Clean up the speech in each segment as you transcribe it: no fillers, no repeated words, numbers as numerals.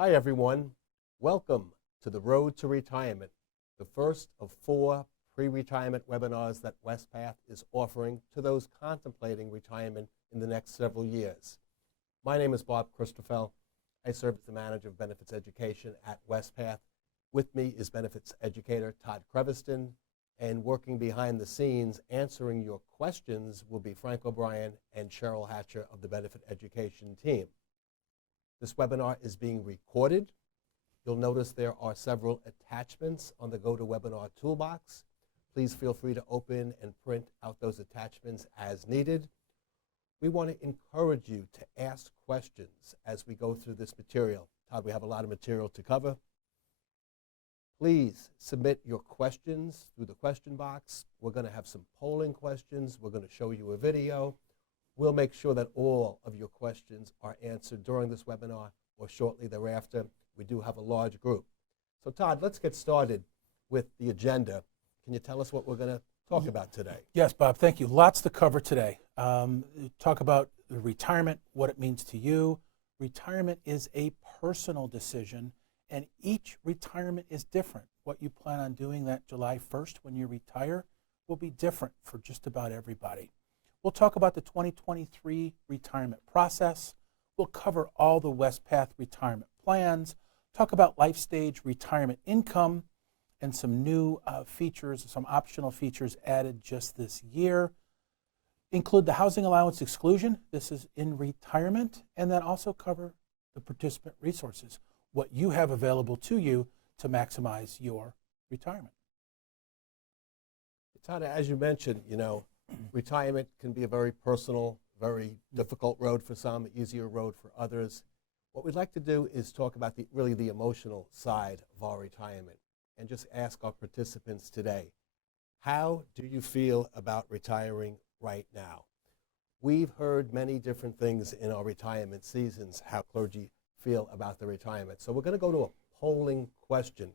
Hi everyone, welcome to the Road to Retirement, the first of 4 pre-retirement webinars that Wespath is offering to those contemplating retirement in the next several years. My name is Bob Christoffel. I serve as the Manager of Benefits Education at Wespath. With me is Benefits Educator Todd Creviston, and working behind the scenes answering your questions will be Frank O'Brien and Cheryl Hatcher of the Benefit Education team. This webinar is being recorded. You'll notice there are several attachments on the GoToWebinar toolbox. Please feel free to open and print out those attachments as needed. We want to encourage you to ask questions as we go through this material. Todd, we have a lot of material to cover. Please submit your questions through the question box. We're going to have some polling questions. We're going to show you a video. We'll make sure that all of your questions are answered during this webinar or shortly thereafter. We do have a large group. So Todd, let's get started with the agenda. Can you tell us what we're going to talk about today? Yes, Bob, thank you. Lots to cover today. Talk about retirement, what it means to you. Retirement is a personal decision, and each retirement is different. What you plan on doing that July 1st when you retire will be different for just about everybody. We'll talk about the 2023 retirement process. We'll cover all the Wespath retirement plans, talk about life stage retirement income, and some new features, some optional features added just this year. Include the housing allowance exclusion. This is in retirement. And then also cover the participant resources, what you have available to you to maximize your retirement. Todd, as you mentioned, retirement can be a very personal, very difficult road for some, easier road for others. What we'd like to do is talk about really the emotional side of our retirement and just ask our participants today, how do you feel about retiring right now? We've heard many different things in our retirement seasons, how clergy feel about their retirement. So we're going to go to a polling question.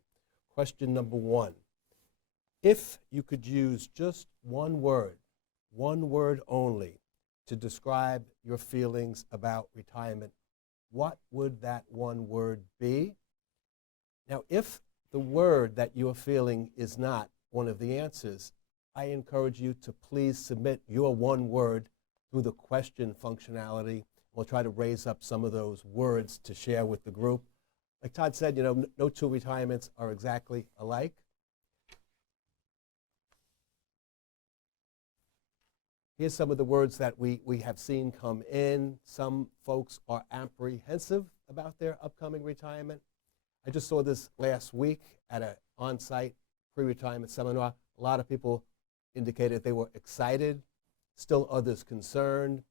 Question number 1. If you could use just one word only, to describe your feelings about retirement, what would that one word be? Now, if the word that you're feeling is not one of the answers, I encourage you to please submit your one word through the question functionality. We'll try to raise up some of those words to share with the group. Like Todd said, no 2 retirements are exactly alike. Here's some of the words that we have seen come in. Some folks are apprehensive about their upcoming retirement. I just saw this last week at an on-site pre-retirement seminar. A lot of people indicated they were excited, still others concerned.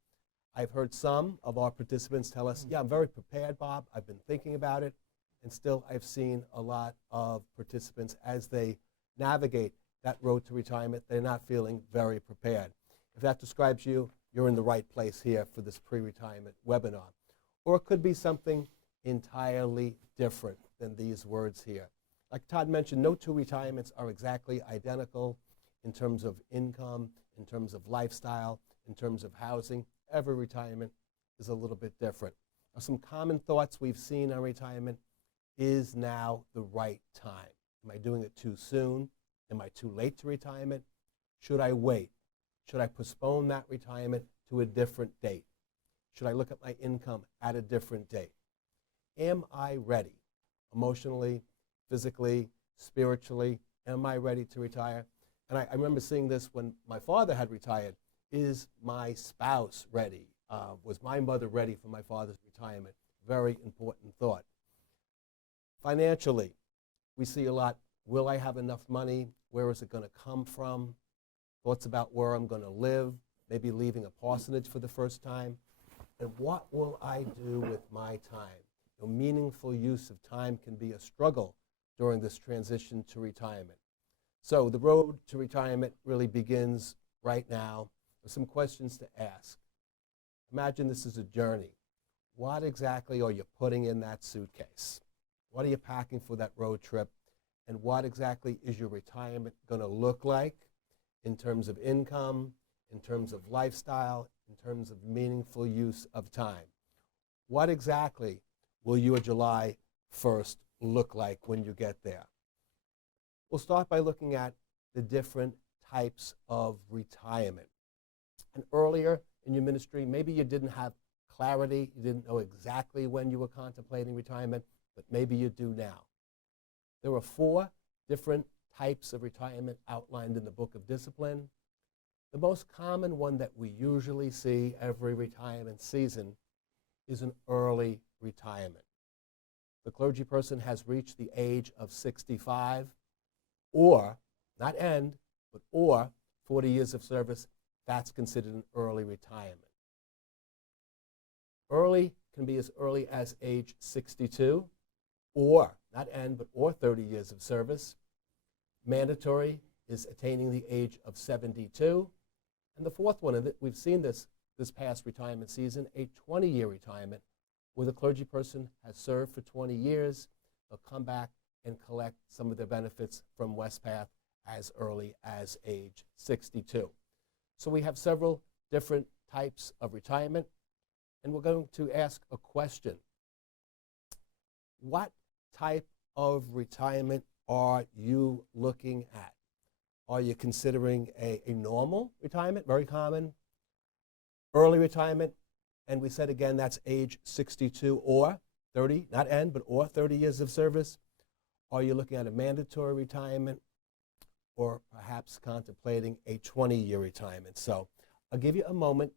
I've heard some of our participants tell us, yeah, I'm very prepared, Bob. I've been thinking about it. And still I've seen a lot of participants as they navigate that road to retirement, they're not feeling very prepared. If that describes you, you're in the right place here for this pre-retirement webinar. Or it could be something entirely different than these words here. Like Todd mentioned, no 2 retirements are exactly identical in terms of income, in terms of lifestyle, in terms of housing. Every retirement is a little bit different. Now, some common thoughts we've seen on retirement: is now the right time? Am I doing it too soon? Am I too late to retirement? Should I wait? Should I postpone that retirement to a different date? Should I look at my income at a different date? Am I ready? Emotionally, physically, spiritually, am I ready to retire? And I remember seeing this when my father had retired. Is my spouse ready? Was my mother ready for my father's retirement? Very important thought. Financially, we see a lot. Will I have enough money? Where is it going to come from? Thoughts about where I'm going to live, maybe leaving a parsonage for the first time. And what will I do with my time? Meaningful use of time can be a struggle during this transition to retirement. So the road to retirement really begins right now with some questions to ask. Imagine this is a journey. What exactly are you putting in that suitcase? What are you packing for that road trip? And what exactly is your retirement going to look like in terms of income, in terms of lifestyle, in terms of meaningful use of time? What exactly will your July 1st look like when you get there? We'll start by looking at the different types of retirement. And earlier in your ministry, maybe you didn't have clarity, you didn't know exactly when you were contemplating retirement, but maybe you do now. There are 4 different types of retirement outlined in the Book of Discipline. The most common one that we usually see every retirement season is an early retirement. The clergy person has reached the age of 65 or, not end, but or 40 years of service. That's considered an early retirement. Early can be as early as age 62 or, not end, but or 30 years of service. Mandatory is attaining the age of 72. And the 4th one, and we've seen this past retirement season, a 20-year retirement where the clergy person has served for 20 years. They'll come back and collect some of their benefits from Wespath as early as age 62. So we have several different types of retirement, and we're going to ask a question. What type of retirement are you looking at? Are you considering a normal retirement, very common, early retirement, and we said again that's age 62 or 30, not end, but or 30 years of service? Are you looking at a mandatory retirement or perhaps contemplating a 20-year retirement? So I'll give you a moment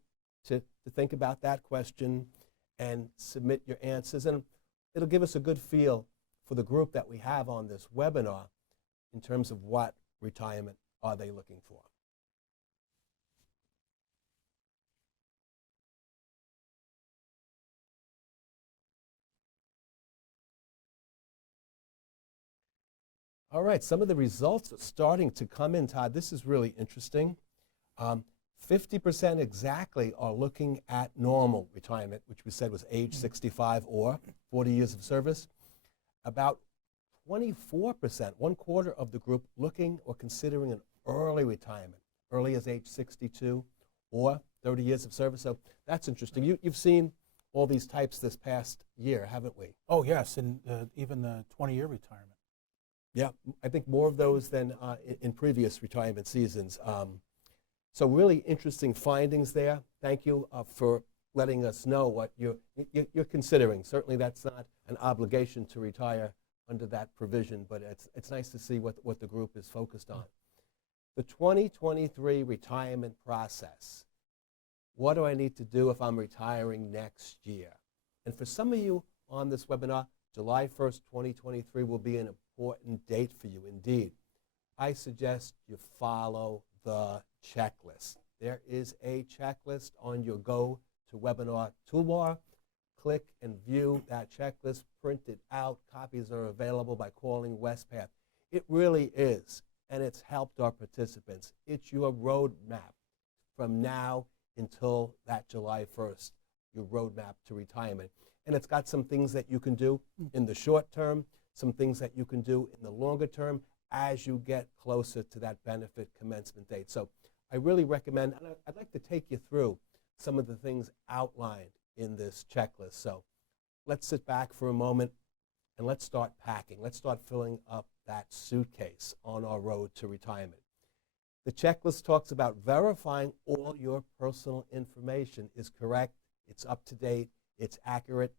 to think about that question and submit your answers, and it'll give us a good feel for the group that we have on this webinar in terms of what retirement are they looking for. All right, some of the results are starting to come in, Todd. This is really interesting. 50% exactly are looking at normal retirement, which we said was age 65 or 40 years of service. About 24%, 1/4 of the group, looking or considering an early retirement, early as age 62 or 30 years of service. So that's interesting. You've seen all these types this past year, haven't we? Oh, yes, and even the 20-year retirement. Yeah, I think more of those than in previous retirement seasons. So really interesting findings there. Thank you for letting us know what you're considering. Certainly that's not an obligation to retire under that provision, but it's nice to see what the group is focused on. The 2023 retirement process. What do I need to do if I'm retiring next year? And for some of you on this webinar, July 1st, 2023 will be an important date for you indeed. I suggest you follow the checklist. There is a checklist on your Go to Webinar toolbar. Click and view that checklist, print it out. Copies are available by calling Wespath. It really is, and it's helped our participants. It's your roadmap from now until that July 1st, your roadmap to retirement. And it's got some things that you can do in the short term, some things that you can do in the longer term as you get closer to that benefit commencement date. So I really recommend, and I'd like to take you through some of the things outlined in this checklist. So let's sit back for a moment and let's start packing. Let's start filling up that suitcase on our road to retirement. The checklist talks about verifying all your personal information is correct, it's up to date, it's accurate.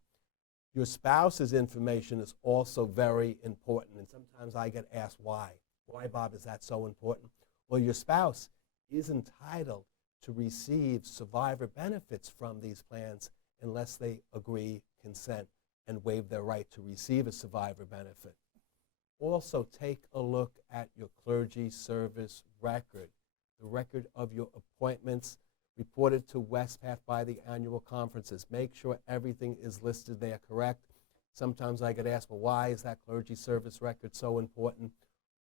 Your spouse's information is also very important, and sometimes I get asked why. Why, Bob, is that so important? Well, your spouse is entitled to receive survivor benefits from these plans unless they agree, consent, and waive their right to receive a survivor benefit. Also, take a look at your clergy service record, the record of your appointments reported to Wespath by the annual conferences. Make sure everything is listed there correct. Sometimes I get asked, well, why is that clergy service record so important?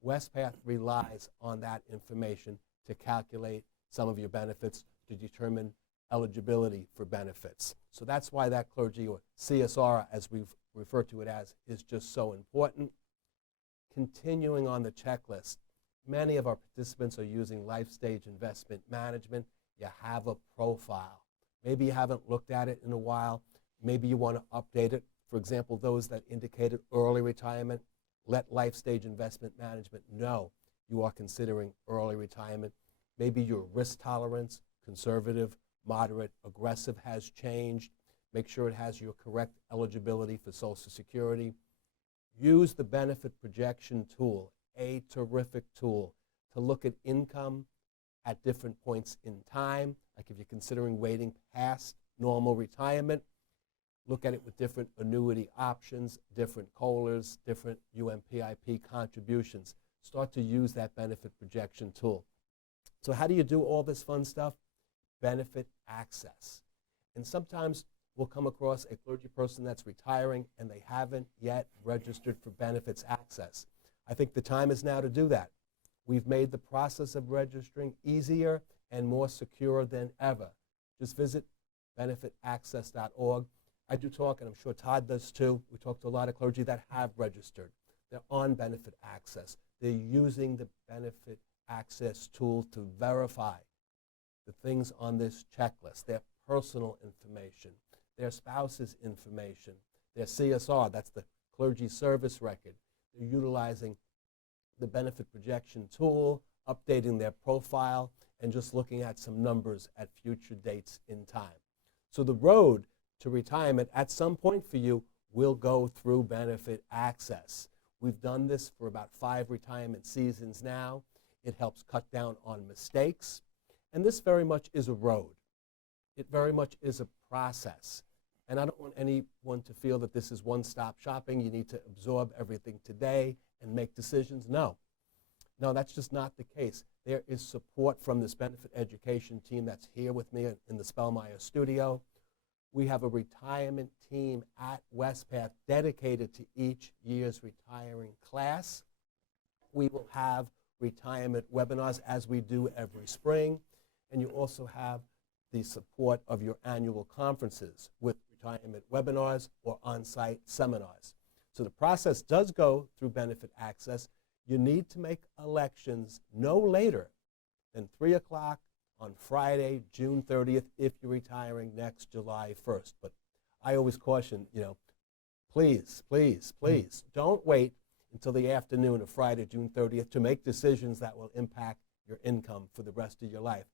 Wespath relies on that information to calculate some of your benefits, to determine eligibility for benefits. So that's why that clergy, or CSR as we've referred to it as, is just so important. Continuing on the checklist, many of our participants are using life stage investment management. You have a profile. Maybe you haven't looked at it in a while. Maybe you want to update it. For example, those that indicated early retirement, let Life Stage Investment Management know you are considering early retirement. Maybe your risk tolerance, conservative, moderate, aggressive, has changed. Make sure it has your correct eligibility for Social Security. Use the benefit projection tool, a terrific tool, to look at income at different points in time. Like if you're considering waiting past normal retirement, look at it with different annuity options, different COLAs, different UMPIP contributions. Start to use that benefit projection tool. So how do you do all this fun stuff? Benefit access. And sometimes we'll come across a clergy person that's retiring and they haven't yet registered for benefits access. I think the time is now to do that. We've made the process of registering easier and more secure than ever. Just visit benefitaccess.org. I do talk, and I'm sure Todd does too. We talk to a lot of clergy that have registered. They're on benefit access. They're using the benefit access tool to verify the things on this checklist, their personal information, their spouse's information, their CSR, that's the clergy service record. They're utilizing the benefit projection tool, updating their profile, and just looking at some numbers at future dates in time. So the road to retirement at some point for you will go through benefit access. We've done this for about 5 retirement seasons now. It helps cut down on mistakes. And this very much is a road. It very much is a process. And I don't want anyone to feel that this is one-stop shopping. You need to absorb everything today and make decisions. No. No, that's just not the case. There is support from this benefit education team that's here with me in the Spellmeyer studio. We have a retirement team at Wespath dedicated to each year's retiring class. We will have retirement webinars as we do every spring. And you also have the support of your annual conferences with retirement webinars or on-site seminars. So the process does go through benefit access. You need to make elections no later than 3 o'clock on Friday, June 30th, if you're retiring next July 1st. But I always caution, please, please, please, don't wait until the afternoon of Friday, June 30th to make decisions that will impact your income for the rest of your life.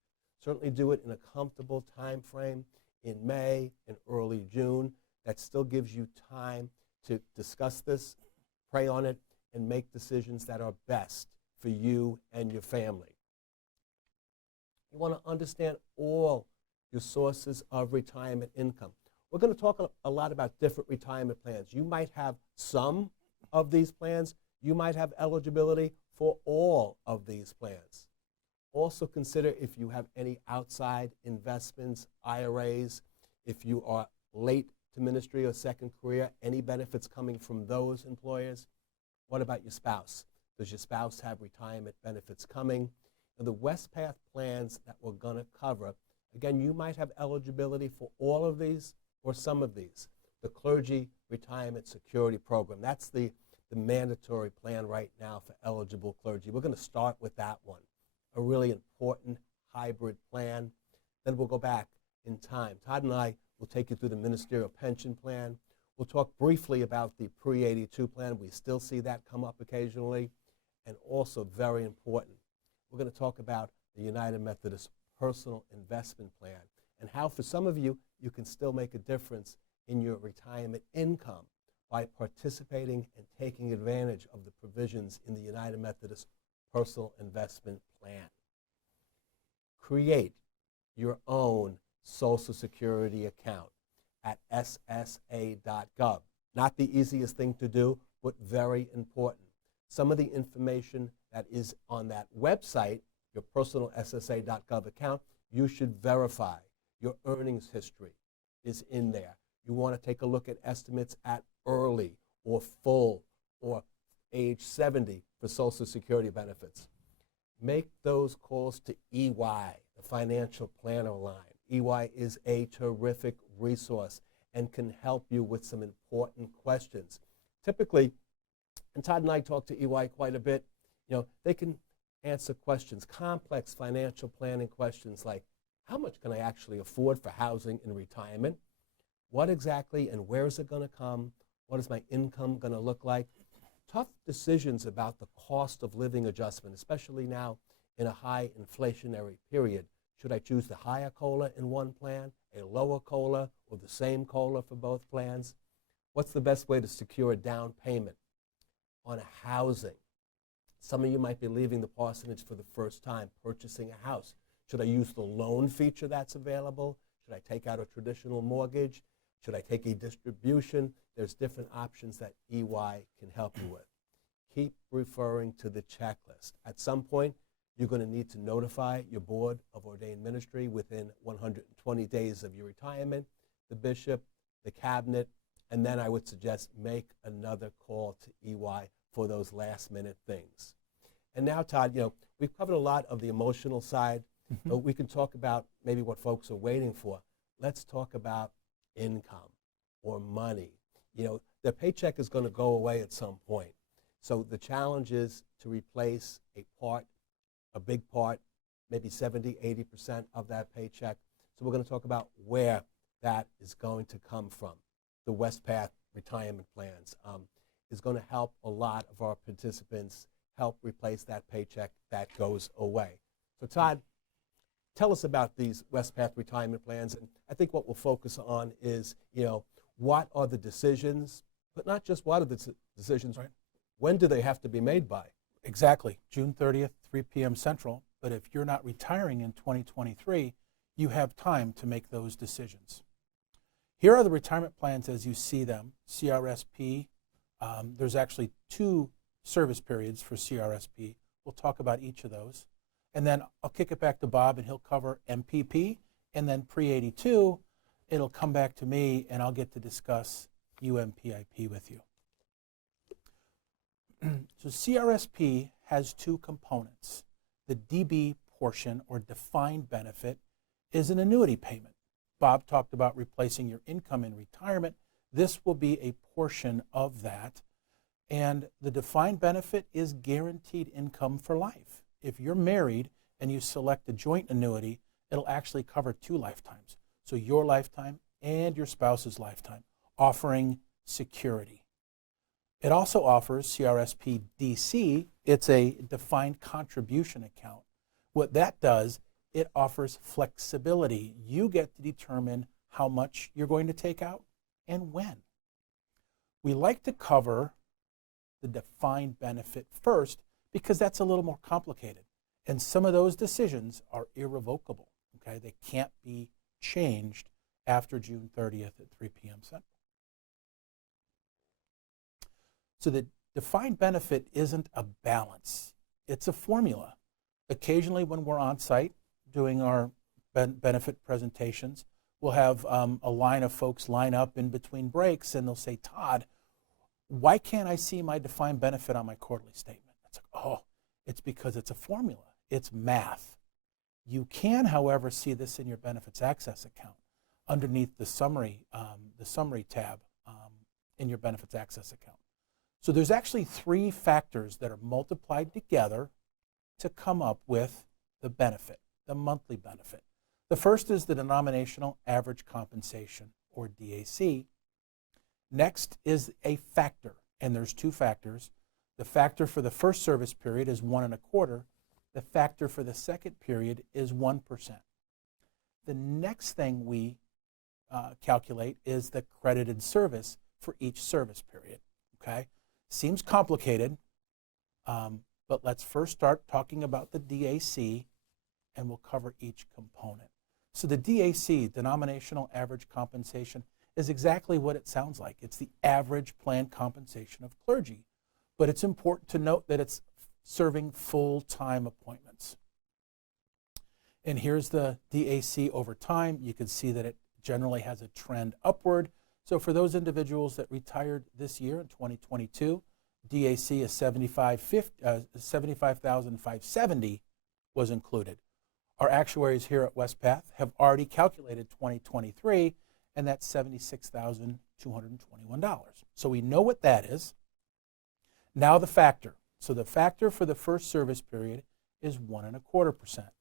Certainly do it in a comfortable time frame in May and early June. That still gives you time to discuss this, pray on it, and make decisions that are best for you and your family. You want to understand all your sources of retirement income. We're going to talk a lot about different retirement plans. You might have some of these plans. You might have eligibility for all of these plans. Also consider if you have any outside investments, IRAs, if you are late to ministry or second career, any benefits coming from those employers. What about your spouse? Does your spouse have retirement benefits coming? And the Wespath plans that we're going to cover, again, you might have eligibility for all of these or some of these. The Clergy Retirement Security Program, that's the mandatory plan right now for eligible clergy. We're going to start with that one, a really important hybrid plan. Then we'll go back in time. Todd and I will take you through the Ministerial Pension Plan. We'll talk briefly about the pre-82 plan. We still see that come up occasionally. And also very important, we're going to talk about the United Methodist Personal Investment Plan and how for some of you, you can still make a difference in your retirement income by participating and taking advantage of the provisions in the United Methodist Personal Investment Plan. Create your own Social Security account at ssa.gov. Not the easiest thing to do, but very important. Some of the information that is on that website, your personal ssa.gov account, you should verify. Your earnings history is in there. You want to take a look at estimates at early or full or age 70 for Social Security benefits. Make those calls to EY, the financial planner line. EY is a terrific resource and can help you with some important questions. Typically, and Todd and I talk to EY quite a bit, they can answer questions, complex financial planning questions like, how much can I actually afford for housing in retirement? What exactly and where is it going to come? What is my income going to look like? Tough decisions about the cost of living adjustment, especially now in a high inflationary period. Should I choose the higher COLA in one plan, a lower COLA, or the same COLA for both plans? What's the best way to secure a down payment on a housing? Some of you might be leaving the parsonage for the first time, purchasing a house. Should I use the loan feature that's available? Should I take out a traditional mortgage? Should I take a distribution? There's different options that EY can help you with. Keep referring to the checklist. At some point, you're going to need to notify your board of ordained ministry within 120 days of your retirement, the bishop, the cabinet, and then I would suggest make another call to EY for those last-minute things. And now, Todd, we've covered a lot of the emotional side, but we can talk about maybe what folks are waiting for. Let's talk about income or money. Their paycheck is going to go away at some point. So the challenge is to replace a big part, maybe 70, 80% of that paycheck. So we're going to talk about where that is going to come from. The Wespath retirement plans is going to help a lot of our participants help replace that paycheck that goes away. So Todd, tell us about these Wespath retirement plans. And I think what we'll focus on is, what are the decisions, but not just what are the decisions, right? When do they have to be made by? Exactly, June 30th, 3 p.m. Central. But if you're not retiring in 2023, you have time to make those decisions. Here are the retirement plans as you see them. CRSP, there's actually 2 service periods for CRSP. We'll talk about each of those. And then I'll kick it back to Bob, and he'll cover MPP. And then pre-82, it'll come back to me, and I'll get to discuss UMPIP with you. So CRSP has 2 components. The DB portion, or defined benefit, is an annuity payment. Bob talked about replacing your income in retirement. This will be a portion of that. And the defined benefit is guaranteed income for life. If you're married and you select a joint annuity, it'll actually cover 2 lifetimes. So your lifetime and your spouse's lifetime, offering security. It also offers CRSP DC. It's a defined contribution account. What that does, it offers flexibility. You get to determine how much you're going to take out and when. We like to cover the defined benefit first because that's a little more complicated. And some of those decisions are irrevocable. Okay? They can't be changed after June 30th at 3 p.m. Central. So the defined benefit isn't a balance. It's a formula. Occasionally when we're on site doing our benefit presentations, we'll have a line of folks line up in between breaks, and they'll say, Todd, why can't I see my defined benefit on my quarterly statement? It's like, oh, it's because it's a formula. It's math. You can, however, see this in your benefits access account underneath the summary tab in your benefits access account. So there's actually 3 factors that are multiplied together to come up with the benefit, the monthly benefit. The first is the denominational average compensation, or DAC. Next is a factor, and there's 2 factors. The factor for the first service period is 1.25. The factor for the second period is 1%. The next thing we calculate is the credited service for each service period. Okay? Seems complicated, but let's first start talking about the DAC, and we'll cover each component. So the DAC, denominational average compensation, is exactly what it sounds like. It's the average planned compensation of clergy. But it's important to note that it's serving full-time appointments. And here's the DAC over time. You can see that it generally has a trend upward. So for those individuals that retired this year in 2022, DAC is $75,570 was included. Our actuaries here at Wespath have already calculated 2023, and that's $76,221. So we know what that is. Now the factor. So the factor for the first service period is 1.25%.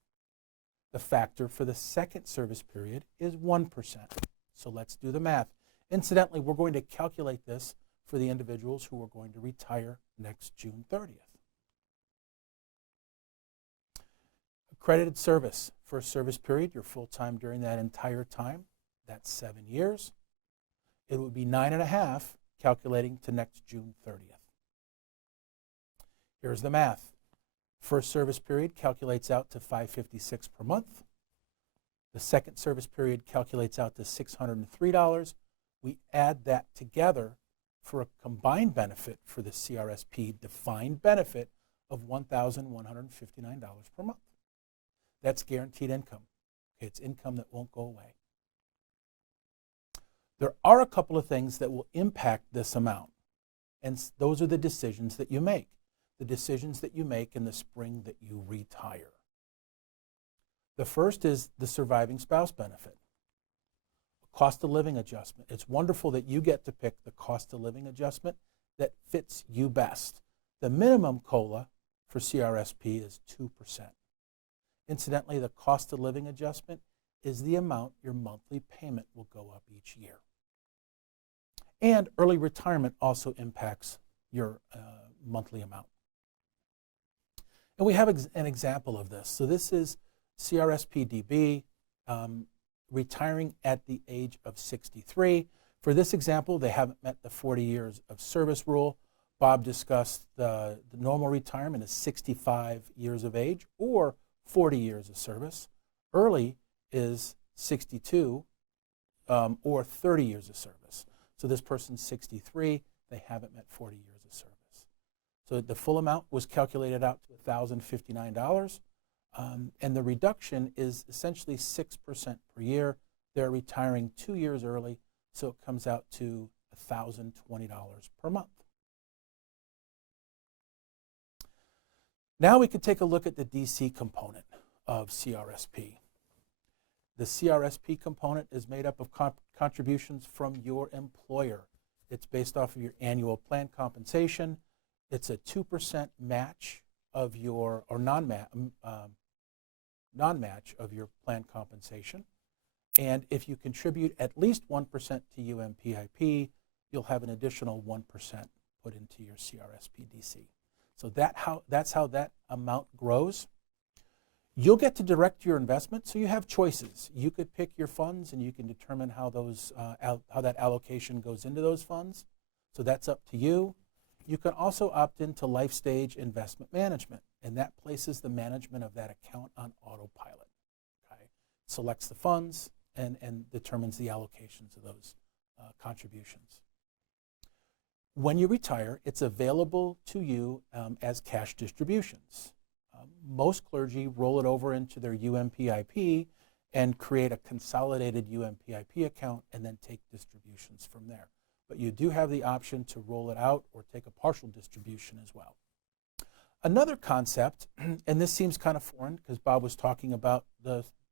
The factor for the second service period is 1%. So let's do the math. Incidentally, we're going to calculate this for the individuals who are going to retire next June 30th. Accredited service. First service period, you're full-time during that entire time. That's 7 years. It would be 9.5, calculating to next June 30th. Here's the math. First service period calculates out to $556 per month. The second service period calculates out to $603. We add that together for a combined benefit for the CRSP defined benefit of $1,159 per month. That's guaranteed income. It's income that won't go away. There are a couple of things that will impact this amount, and those are the decisions that you make. The decisions that you make in the spring that you retire. The first is the surviving spouse benefit. Cost of living adjustment. It's wonderful that you get to pick the cost of living adjustment that fits you best. The minimum COLA for CRSP is 2%. Incidentally, the cost of living adjustment is the amount your monthly payment will go up each year. And early retirement also impacts your monthly amount. And we have an example of this. So this is CRSP DB retiring at the age of 63. For this example, they haven't met the 40 years of service rule. Bob discussed the normal retirement is 65 years of age or 40 years of service. Early is 62 or 30 years of service. So this person's 63, they haven't met 40 years of service. So the full amount was calculated out to $1,059, and the reduction is essentially 6% per year. They're retiring 2 years early, so it comes out to $1,020 per month. Now we can take a look at the DC component of CRSP. The CRSP component is made up of contributions from your employer. It's based off of your annual plan compensation. It's a 2% match of your, or non-match of your plan compensation. And if you contribute at least 1% to UMPIP, you'll have an additional 1% put into your CRSP DC. So that's how that amount grows. You'll get to direct your investment, so you have choices. You could pick your funds, and you can determine how those how that allocation goes into those funds. So that's up to you. You can also opt into Life Stage Investment Management, and that places the management of that account on autopilot. Okay? Selects the funds and determines the allocations of those contributions. When you retire, it's available to you as cash distributions. Most clergy roll it over into their UMPIP and create a consolidated UMPIP account and then take distributions from there. But you do have the option to roll it out or take a partial distribution as well. Another concept, and this seems kind of foreign because Bob was talking about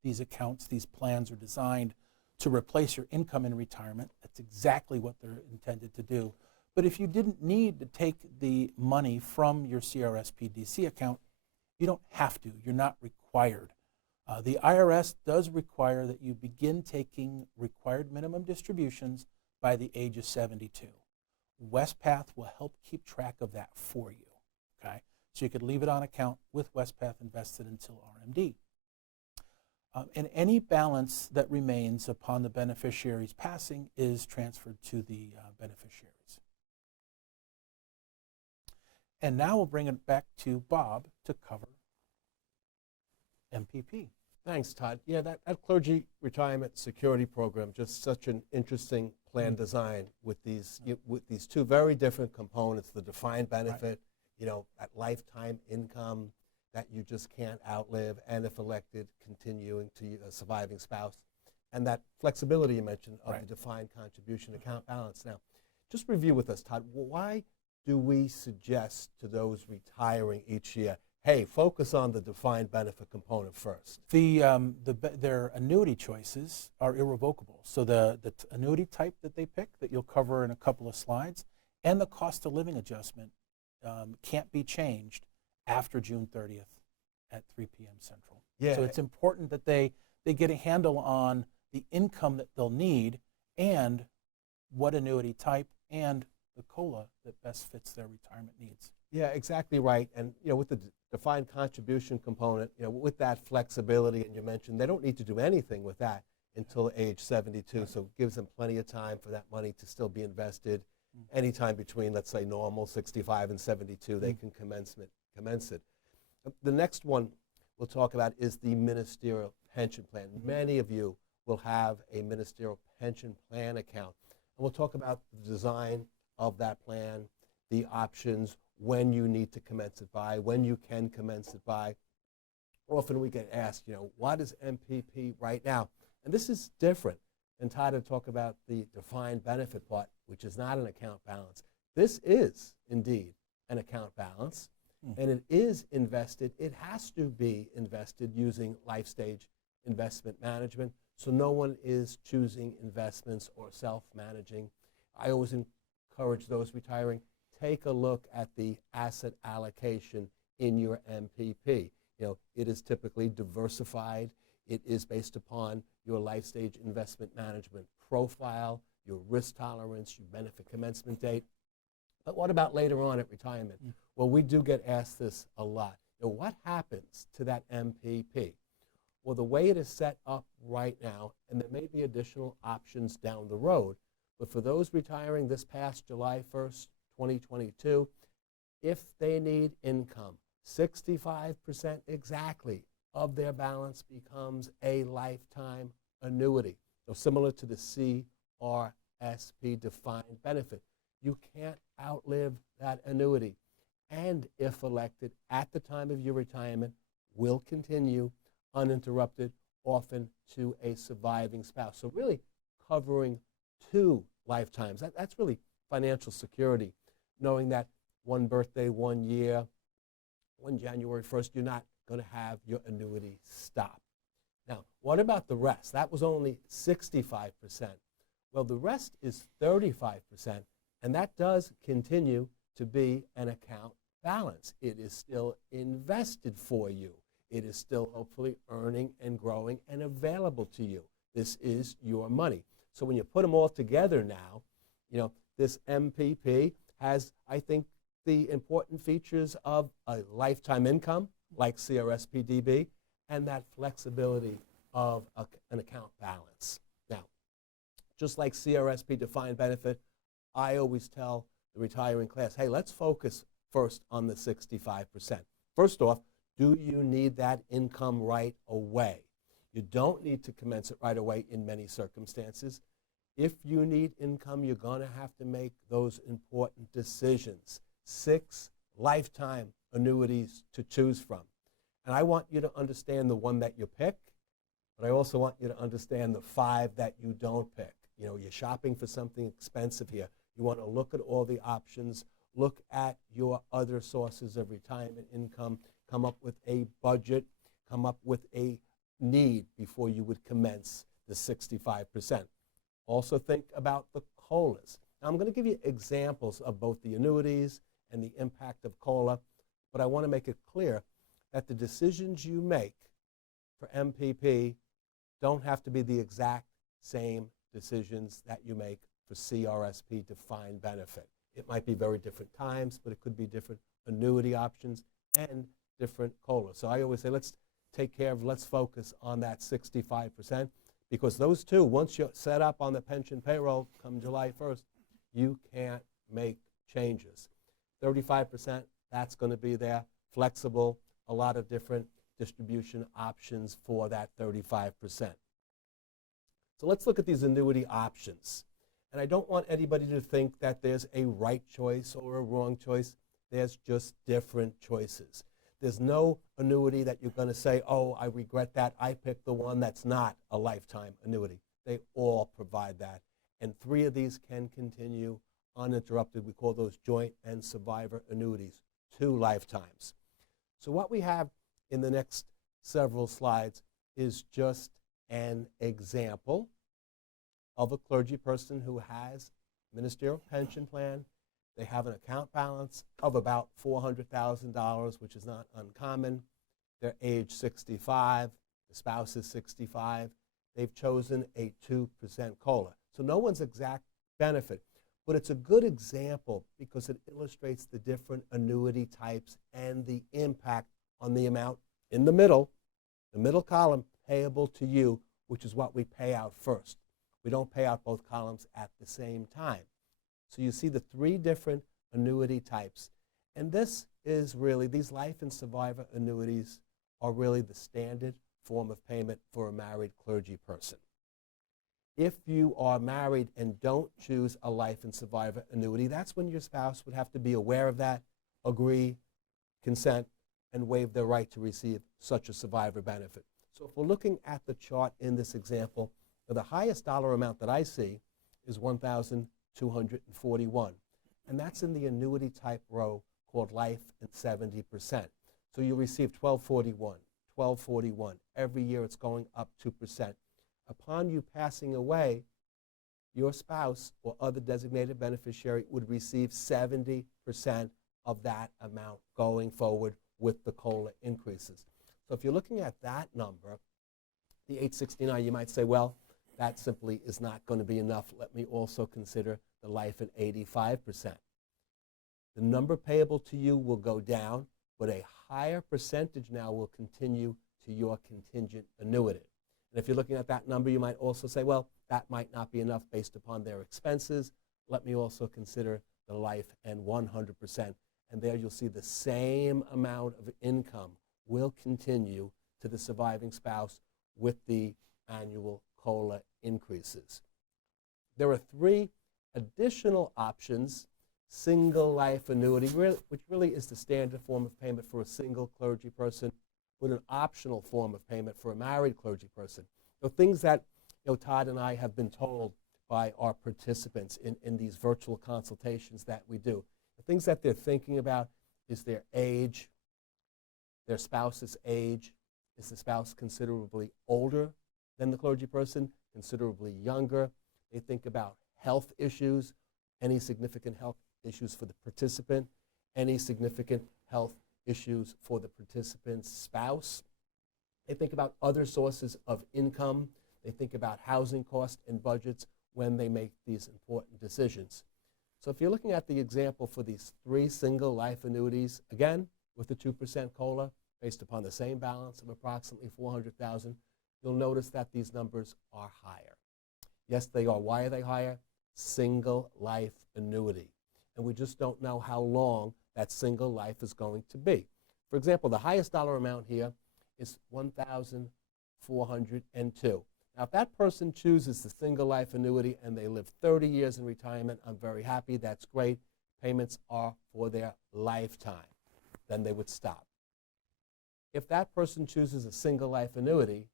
these accounts, these plans are designed to replace your income in retirement. That's exactly what they're intended to do. But if you didn't need to take the money from your CRSP DC account, you don't have to. You're not required. The IRS does require that you begin taking required minimum distributions by the age of 72. Wespath will help keep track of that for you. Okay? So you could leave it on account with Wespath invested until RMD. And any balance that remains upon the beneficiary's passing is transferred to the beneficiaries. And now we'll bring it back to Bob to cover MPP. Thanks, Todd. Yeah, that Clergy Retirement Security Program, just such an interesting plan design with these two very different components, the defined benefit, that lifetime income that you just can't outlive, and if elected, continuing to a surviving spouse, and that flexibility you mentioned of the defined contribution account balance. Now, just review with us, Todd, why do we suggest to those retiring each year, hey, focus on the defined benefit component first? Their annuity choices are irrevocable. So the annuity type that they pick, that you'll cover in a couple of slides, and the cost of living adjustment can't be changed after June 30th at 3 p.m. Central. Yeah. So it's important that they get a handle on the income that they'll need and what annuity type and the COLA that best fits their retirement needs. Yeah, exactly right. And with the defined contribution component, with that flexibility, and you mentioned they don't need to do anything with that until age 72, so it gives them plenty of time for that money to still be invested. Anytime between, let's say, normal 65 and 72, they can commence it. The next one we'll talk about is the ministerial pension plan. Many of you will have a ministerial pension plan account, and we'll talk about the design of that plan, the options, when you need to commence it by, when you can commence it by. Often we get asked, what is MPP right now? And this is different. And Todd will talk about the defined benefit part, which is not an account balance. This is indeed an account balance, and it is invested. It has to be invested using life stage investment management, so no one is choosing investments or self-managing. I always encourage those retiring, take a look at the asset allocation in your MPP. It is typically diversified. It is based upon your life stage investment management profile, your risk tolerance, your benefit commencement date. But what about later on at retirement? Well, we do get asked this a lot. What happens to that MPP? Well, the way it is set up right now, and there may be additional options down the road, but for those retiring this past July 1st, 2022, if they need income, 65% exactly of their balance becomes a lifetime annuity. So similar to the CRSP defined benefit. You can't outlive that annuity. And if elected at the time of your retirement, will continue uninterrupted, often to a surviving spouse. So really covering 2 lifetimes. That's really financial security, knowing that one birthday, 1 year, one January 1st, you're not going to have your annuity stop. Now, what about the rest? That was only 65%. Well, the rest is 35%, and that does continue to be an account balance. It is still invested for you. It is still hopefully earning and growing and available to you. This is your money. So when you put them all together now, this MPP has, I think, the important features of a lifetime income, like CRSPDB, and that flexibility of an account balance. Now, just like CRSP defined benefit, I always tell the retiring class, hey, let's focus first on the 65%. First off, do you need that income right away? You don't need to commence it right away in many circumstances. If you need income, you're going to have to make those important decisions. 6 lifetime annuities to choose from. And I want you to understand the one that you pick, but I also want you to understand the 5 that you don't pick. You're shopping for something expensive here. You want to look at all the options, look at your other sources of retirement income, come up with a budget, come up with a need before you would commence the 65%. Also think about the COLAs. Now, I'm going to give you examples of both the annuities and the impact of COLA, but I want to make it clear that the decisions you make for MPP don't have to be the exact same decisions that you make for CRSP defined benefit. It might be very different times, but it could be different annuity options and different COLA. So I always say let's focus on that 65%, because those 2, once you're set up on the pension payroll come July 1st, you can't make changes. 35%, that's going to be there, flexible, a lot of different distribution options for that 35%. So let's look at these annuity options. And I don't want anybody to think that there's a right choice or a wrong choice. There's just different choices. There's no annuity that you're going to say, oh, I regret that. I picked the one that's not a lifetime annuity. They all provide that. And 3 of these can continue uninterrupted. We call those joint and survivor annuities, 2 lifetimes. So what we have in the next several slides is just an example of a clergy person who has ministerial pension plan. They have an account balance of about $400,000, which is not uncommon. They're age 65. The spouse is 65. They've chosen a 2% COLA. So no one's benefit. But it's a good example because it illustrates the different annuity types and the impact on the amount in the middle column, payable to you, which is what we pay out first. We don't pay out both columns at the same time. So you see the three different annuity types. And this is really, these life and survivor annuities are really the standard form of payment for a married clergy person. If you are married and don't choose a life and survivor annuity, that's when your spouse would have to be aware of that, agree, consent, and waive their right to receive such a survivor benefit. So if we're looking at the chart in this example, the highest dollar amount that I see is $1,241. And that's in the annuity type row called life and 70%. So you receive $1,241. Every year it's going up 2%. Upon you passing away, your spouse or other designated beneficiary would receive 70% of that amount going forward with the COLA increases. So if you're looking at that number, the 869, you might say, well, that simply is not going to be enough. Let me also consider the life at 85%. The number payable to you will go down, but a higher percentage now will continue to your contingent annuity. And if you're looking at that number, you might also say, well, that might not be enough based upon their expenses. Let me also consider the life and 100%. And there you'll see the same amount of income will continue to the surviving spouse with the annual COLA increases. There are three additional options. Single life annuity, which really is the standard form of payment for a single clergy person, with an optional form of payment for a married clergy person. So things that Todd and I have been told by our participants in these virtual consultations that we do. The things that they're thinking about is their age, their spouse's age. Is the spouse considerably older than the clergy person, considerably younger? They think about health issues, any significant health issues for the participant, any significant health issues for the participant's spouse. They think about other sources of income. They think about housing costs and budgets when they make these important decisions. So if you're looking at the example for these three single life annuities, again, with the 2% COLA, based upon the same balance of approximately $400,000, you'll notice that these numbers are higher. Yes, they are. Why are they higher? Single life annuity. And we just don't know how long that single life is going to be. For example, the highest dollar amount here is $1,402. Now, if that person chooses the single life annuity and they live 30 years in retirement, I'm very happy. That's great. Payments are for their lifetime. Then they would stop. If that person chooses a single life annuity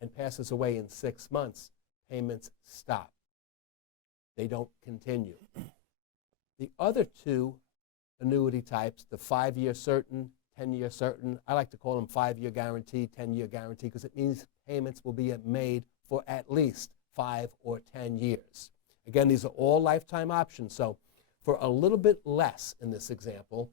and passes away in 6 months, payments stop. They don't continue. The other two annuity types, the 5-year certain, 10-year certain, I like to call them 5-year guarantee, 10-year guarantee, because it means payments will be made for at least 5 or 10 years. Again, these are all lifetime options, so for a little bit less in this example,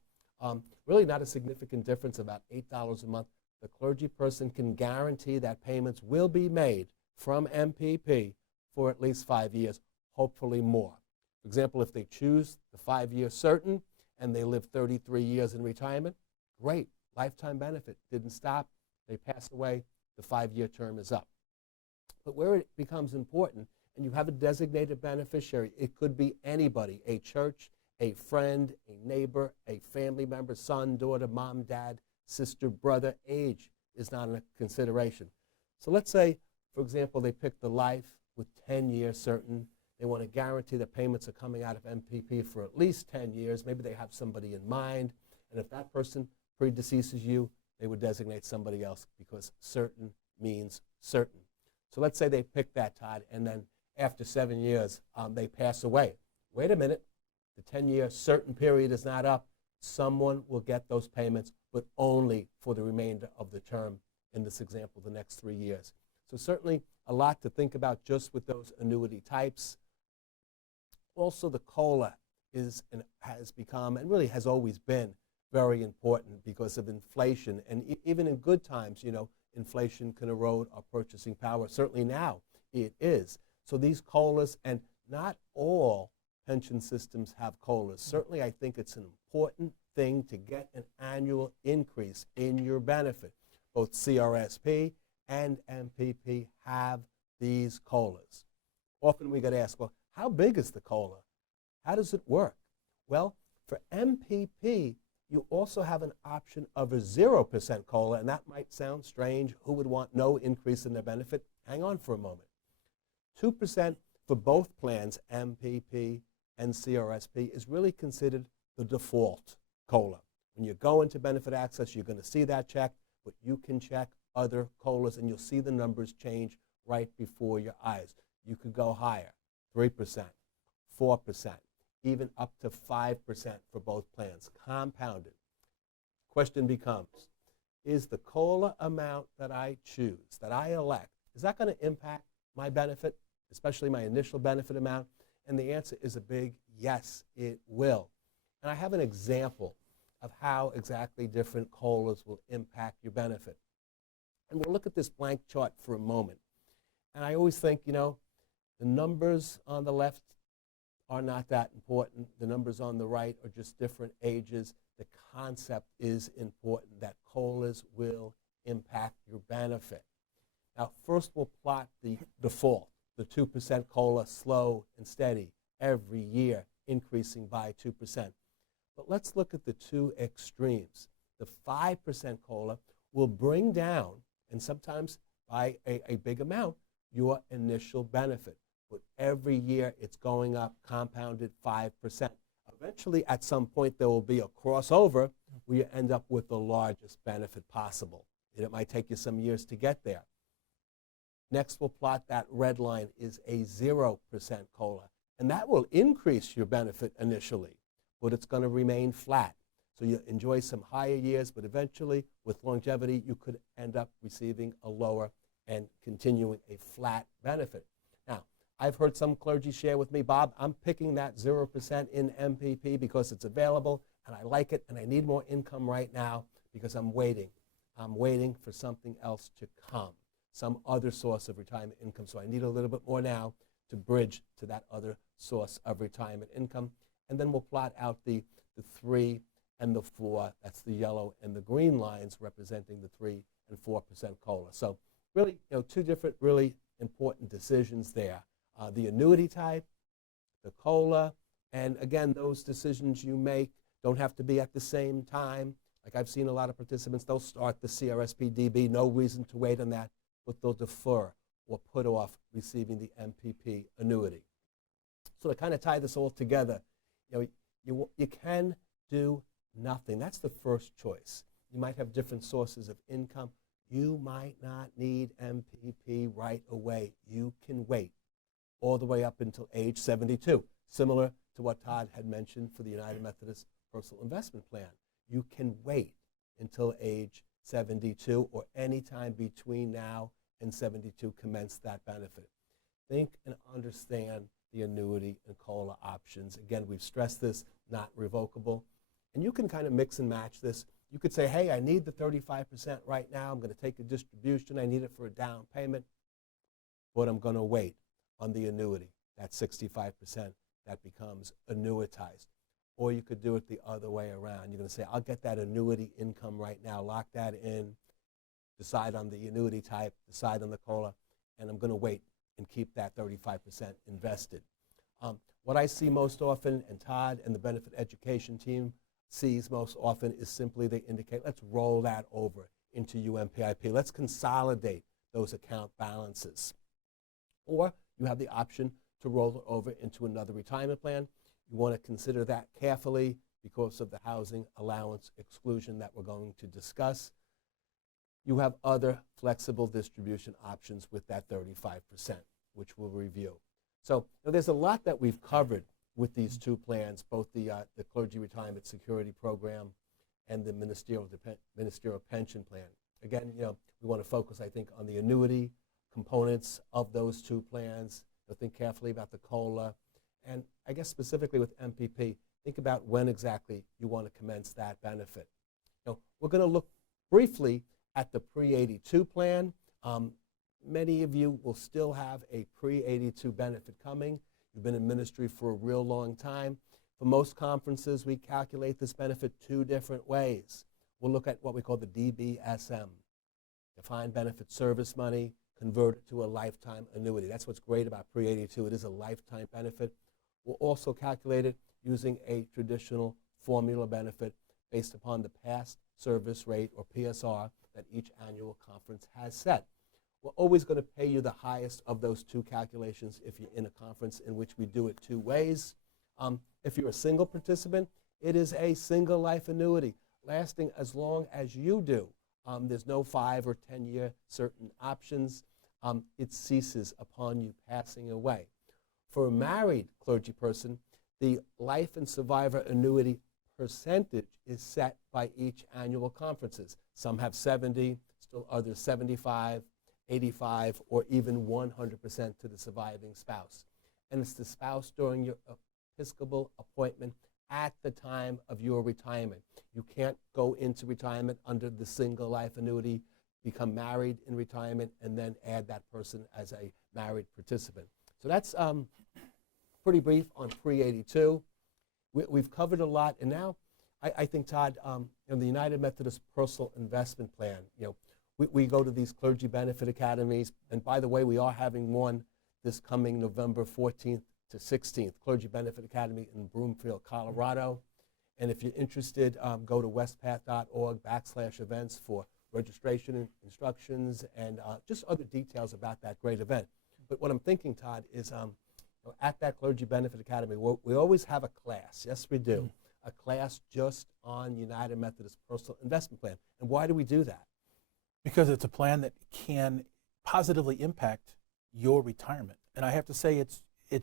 really not a significant difference, about $8 a month, the clergy person can guarantee that payments will be made from MPP for at least 5 years, hopefully more. For example, if they choose the 5-year certain and they live 33 years in retirement, great, lifetime benefit, didn't stop, they pass away, the 5-year term is up. But where it becomes important, and you have a designated beneficiary, it could be anybody, a church, a friend, a neighbor, a family member, son, daughter, mom, dad, sister, brother. Age is not a consideration. So let's say, for example, they pick the life with 10 years certain. They want to guarantee that payments are coming out of MPP for at least 10 years. Maybe they have somebody in mind. And if that person predeceases you, they would designate somebody else because certain means certain. So let's say they pick that, Todd, and then after 7 years, they pass away. Wait a minute. The 10-year certain period is not up. Someone will get those payments, but only for the remainder of the term, in this example, the next 3 years. So certainly a lot to think about just with those annuity types. Also, the COLA is and has become, and really has always been, very important because of inflation. And even in good times, inflation can erode our purchasing power. Certainly now it is. So these COLAs, and not all pension systems have COLAs. Certainly, I think it's an important thing to get an annual increase in your benefit. Both CRSP and MPP have these COLAs. Often we get asked, well, how big is the COLA? How does it work? Well, for MPP, you also have an option of a 0% COLA, and that might sound strange. Who would want no increase in their benefit? Hang on for a moment. 2% for both plans, MPP and CRSP, is really considered the default COLA. When you go into benefit access, you're going to see that check, but you can check other COLAs, and you'll see the numbers change right before your eyes. You could go higher, 3%, 4%, even up to 5% for both plans, compounded. Question becomes, is the COLA amount that I choose, that I elect, is that going to impact my benefit, especially my initial benefit amount? And the answer is a big yes, it will. And I have an example of how exactly different COLAs will impact your benefit. And we'll look at this blank chart for a moment. And I always think, you know, the numbers on the left are not that important. The numbers on the right are just different ages. The concept is important, that COLAs will impact your benefit. Now, first we'll plot the default, the 2% COLA, slow and steady, every year increasing by 2%. But let's look at the two extremes. The 5% COLA will bring down, and sometimes by a big amount, your initial benefit. But every year it's going up, compounded 5%. Eventually, at some point, there will be a crossover where you end up with the largest benefit possible. And it might take you some years to get there. Next, we'll plot that red line is a 0% COLA. And that will increase your benefit initially, but it's going to remain flat. So you enjoy some higher years, but eventually, with longevity, you could end up receiving a lower and continuing a flat benefit. Now, I've heard some clergy share with me, Bob, I'm picking that 0% in MPP because it's available, and I like it, and I need more income right now because I'm waiting. I'm waiting for something else to come, some other source of retirement income. So I need a little bit more now to bridge to that other source of retirement income. And then we'll plot out the 3 and the 4. That's the yellow and the green lines representing the 3 and 4% COLA. So really, you know, two different really important decisions there. The annuity type, the COLA, and again, those decisions you make don't have to be at the same time. Like I've seen a lot of participants, they'll start the CRSP DB, no reason to wait on that, but they'll defer or put off receiving the MPP annuity. So to kind of tie this all together, you know, you can do nothing. That's the first choice. You might have different sources of income. You might not need MPP right away. You can wait all the way up until age 72, similar to what Todd had mentioned for the United Methodist Personal Investment Plan. You can wait until age 72 or any time between now and 72, commence that benefit. Think and understand the annuity and COLA options. Again, we've stressed this, not revocable. And you can kind of mix and match this. You could say, hey, I need the 35% right now. I'm going to take a distribution. I need it for a down payment, but I'm going to wait on the annuity. That's 65%. That becomes annuitized. Or you could do it the other way around. You're going to say, I'll get that annuity income right now, lock that in, decide on the annuity type, decide on the COLA, and I'm going to wait and keep that 35% invested. What I see most often, and Todd and the benefit education team sees most often, is simply they indicate, let's roll that over into UMPIP. Let's consolidate those account balances. Or you have the option to roll it over into another retirement plan. You want to consider that carefully because of the housing allowance exclusion that we're going to discuss. You have other flexible distribution options with that 35%, which we'll review. So there's a lot that we've covered with these two plans, both the Clergy Retirement Security Program and the Ministerial Pension Plan. Again, we want to focus, I think, on the annuity components of those two plans. Think carefully about the COLA. And I guess specifically with MPP, think about when exactly you want to commence that benefit. We're going to look briefly at the pre-82 plan. Many of you will still have a pre-82 benefit coming. you've been in ministry for a real long time. For most conferences, we calculate this benefit 2 different ways. We'll look at what we call the DBSM, defined benefit service money, converted to a lifetime annuity. That's what's great about pre-82. It is a lifetime benefit. We'll also calculate it using a traditional formula benefit based upon the past service rate, or PSR, that each annual conference has set. We're always going to pay you the highest of those 2 calculations if you're in a conference in which we do it 2 ways. If you're a single participant, it is a single life annuity lasting as long as you do. There's no 5 or 10-year certain options. It ceases upon you passing away. For a married clergy person, the life and survivor annuity percentage is set by each annual conferences. Some have 70, still others 75, 85, or even 100% to the surviving spouse. And it's the spouse during your Episcopal appointment at the time of your retirement. You can't go into retirement under the single life annuity, become married in retirement, and then add that person as a married participant. So that's pretty brief on pre-82. We've covered a lot, and now I think, Todd, in the United Methodist Personal Investment Plan, we go to these clergy benefit academies, and by the way, we are having one this coming November 14th to 16th, Clergy Benefit Academy in Broomfield, Colorado. And if you're interested, go to wespath.org/events for registration and instructions and just other details about that great event. But what I'm thinking, Todd, is at that Clergy Benefit Academy, we always have a class. Yes, we do. A class just on United Methodist Personal Investment Plan. And why do we do that? Because it's a plan that can positively impact your retirement. And I have to say, it's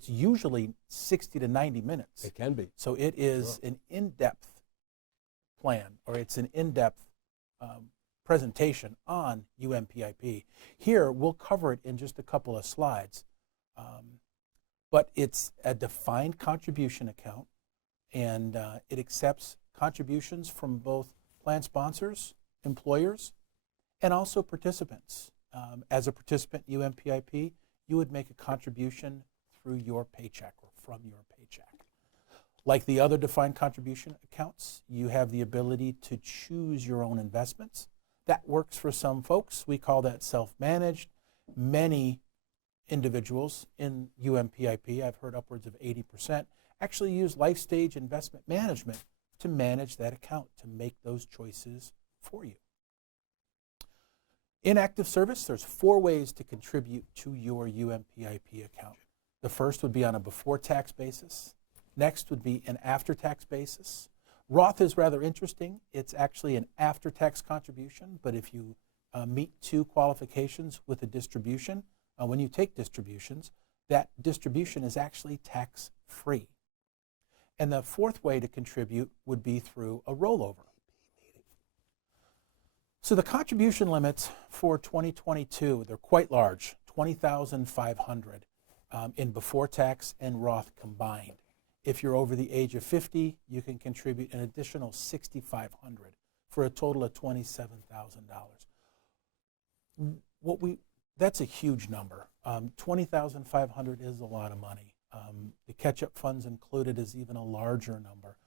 usually 60 to 90 minutes. It can be. So it is an in-depth plan, or it's an in-depth presentation on UMPIP. Here, we'll cover it in just a couple of slides. But it's a defined contribution account, and it accepts contributions from both plan sponsors, employers, and also participants. As a participant in UMPIP, you would make a contribution through your paycheck or from your paycheck. Like the other defined contribution accounts, you have the ability to choose your own investments. That works for some folks. We call that self-managed. Many individuals in UMPIP, I've heard upwards of 80%, actually use life stage investment management to manage that account, to make those choices for you. In active service, there's 4 ways to contribute to your UMPIP account. The first would be on a before-tax basis. Next would be an after-tax basis. Roth is rather interesting. It's actually an after-tax contribution, but if you meet 2 qualifications with a distribution, when you take distributions, that distribution is actually tax-free. And the 4th way to contribute would be through a rollover. So the contribution limits for 2022, they're quite large, $20,500 in before tax and Roth combined. If you're over the age of 50, you can contribute an additional $6,500 for a total of $27,000. That's a huge number. $20,500 is a lot of money. The catch-up funds included is even a larger number.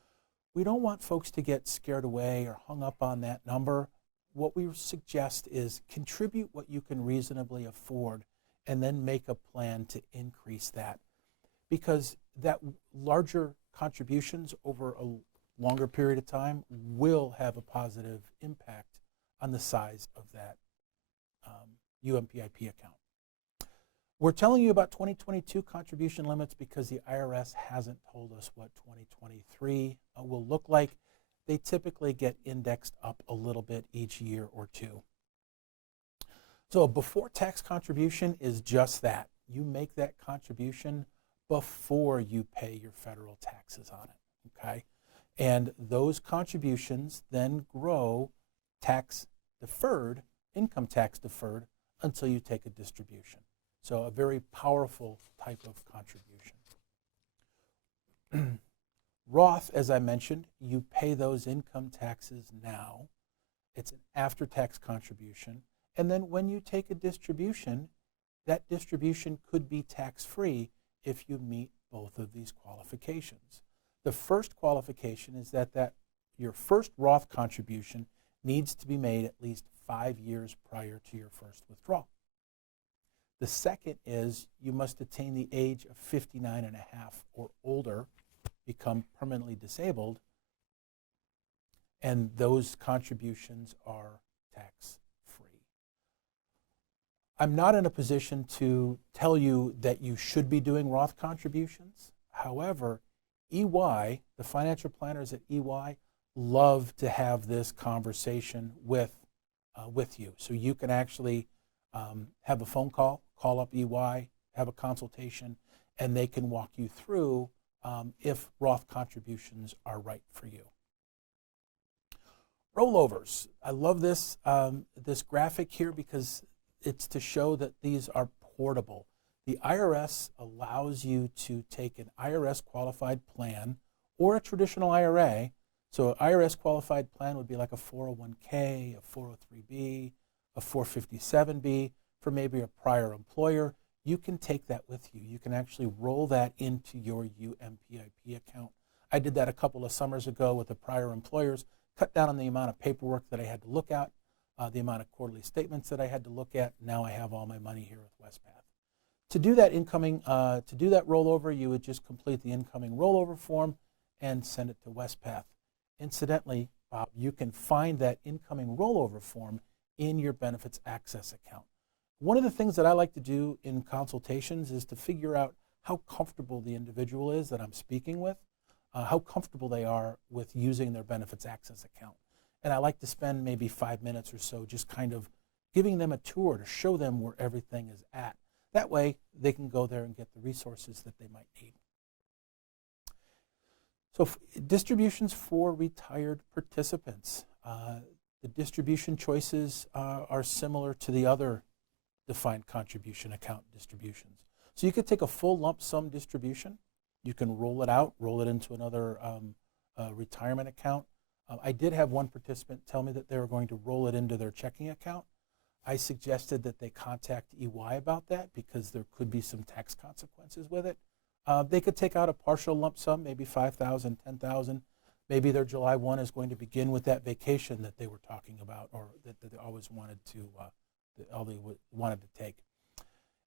We don't want folks to get scared away or hung up on that number. What we suggest is contribute what you can reasonably afford and then make a plan to increase that. Because that larger contributions over a longer period of time will have a positive impact on the size of that UMPIP account. We're telling you about 2022 contribution limits because the IRS hasn't told us what 2023 will look like. They typically get indexed up a little bit each year or 2. So a before tax contribution is just that. You make that contribution before you pay your federal taxes on it, okay? And those contributions then grow tax deferred, income tax deferred, until you take a distribution. So a very powerful type of contribution. Roth, as I mentioned, you pay those income taxes now. It's an after-tax contribution. And then when you take a distribution, that distribution could be tax-free if you meet both of these qualifications. The first qualification is that your first Roth contribution needs to be made at least 5 years prior to your first withdrawal. The second is you must attain the age of 59 and a half or older, become permanently disabled, and those contributions are tax-free. I'm not in a position to tell you that you should be doing Roth contributions. However, EY, the financial planners at EY, love to have this conversation with you. So you can actually have a phone call up EY, have a consultation, and they can walk you through if Roth contributions are right for you. Rollovers. I love this, this graphic here because it's to show that these are portable. The IRS allows you to take an IRS qualified plan or a traditional IRA. So an IRS qualified plan would be like a 401k, a 403b, a 457b for maybe a prior employer. You can take that with you. You can actually roll that into your UMPIP account. I did that a couple of summers ago with the prior employers, cut down on the amount of paperwork that I had to look at, the amount of quarterly statements that I had to look at. Now I have all my money here with Wespath. To do that rollover, you would just complete the incoming rollover form and send it to Wespath. Incidentally, Bob, you can find that incoming rollover form in your benefits access account. One of the things that I like to do in consultations is to figure out how comfortable the individual is that I'm speaking with, how comfortable they are with using their benefits access account. And I like to spend maybe 5 minutes or so just kind of giving them a tour to show them where everything is at. That way, they can go there and get the resources that they might need. So distributions for retired participants. The distribution choices are similar to the other defined contribution account distributions. So you could take a full lump sum distribution. You can roll it out, roll it into another retirement account. I did have one participant tell me that they were going to roll it into their checking account. I suggested that they contact EY about that because there could be some tax consequences with it. They could take out a partial lump sum, maybe $5,000, $10,000. Maybe their July 1 is going to begin with that vacation that they were talking about, or that they always wanted to take.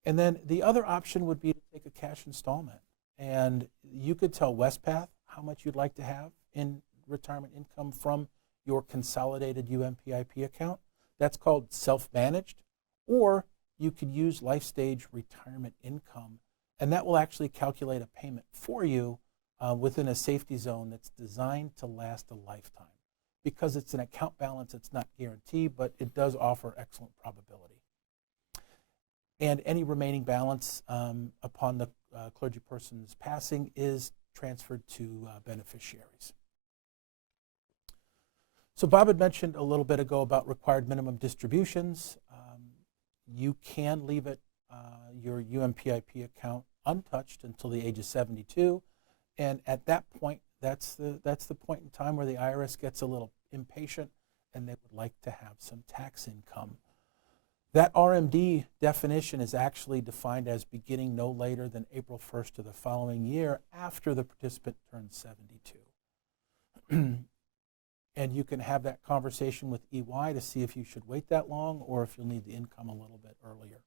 And then the other option would be to take a cash installment. And you could tell Wespath how much you'd like to have in retirement income from your consolidated UMPIP account. That's called self-managed. Or you could use life stage retirement income, and that will actually calculate a payment for you within a safety zone that's designed to last a lifetime. Because it's an account balance, it's not guaranteed, but it does offer excellent probability. And any remaining balance upon the clergy person's passing is transferred to beneficiaries. So Bob had mentioned a little bit ago about required minimum distributions. You can leave it, your UMPIP account untouched until the age of 72. And at that point, that's the point in time where the IRS gets a little impatient and they would like to have some tax income. That RMD definition is actually defined as beginning no later than April 1st of the following year after the participant turns 72. And you can have that conversation with EY to see if you should wait that long or if you'll need the income a little bit earlier.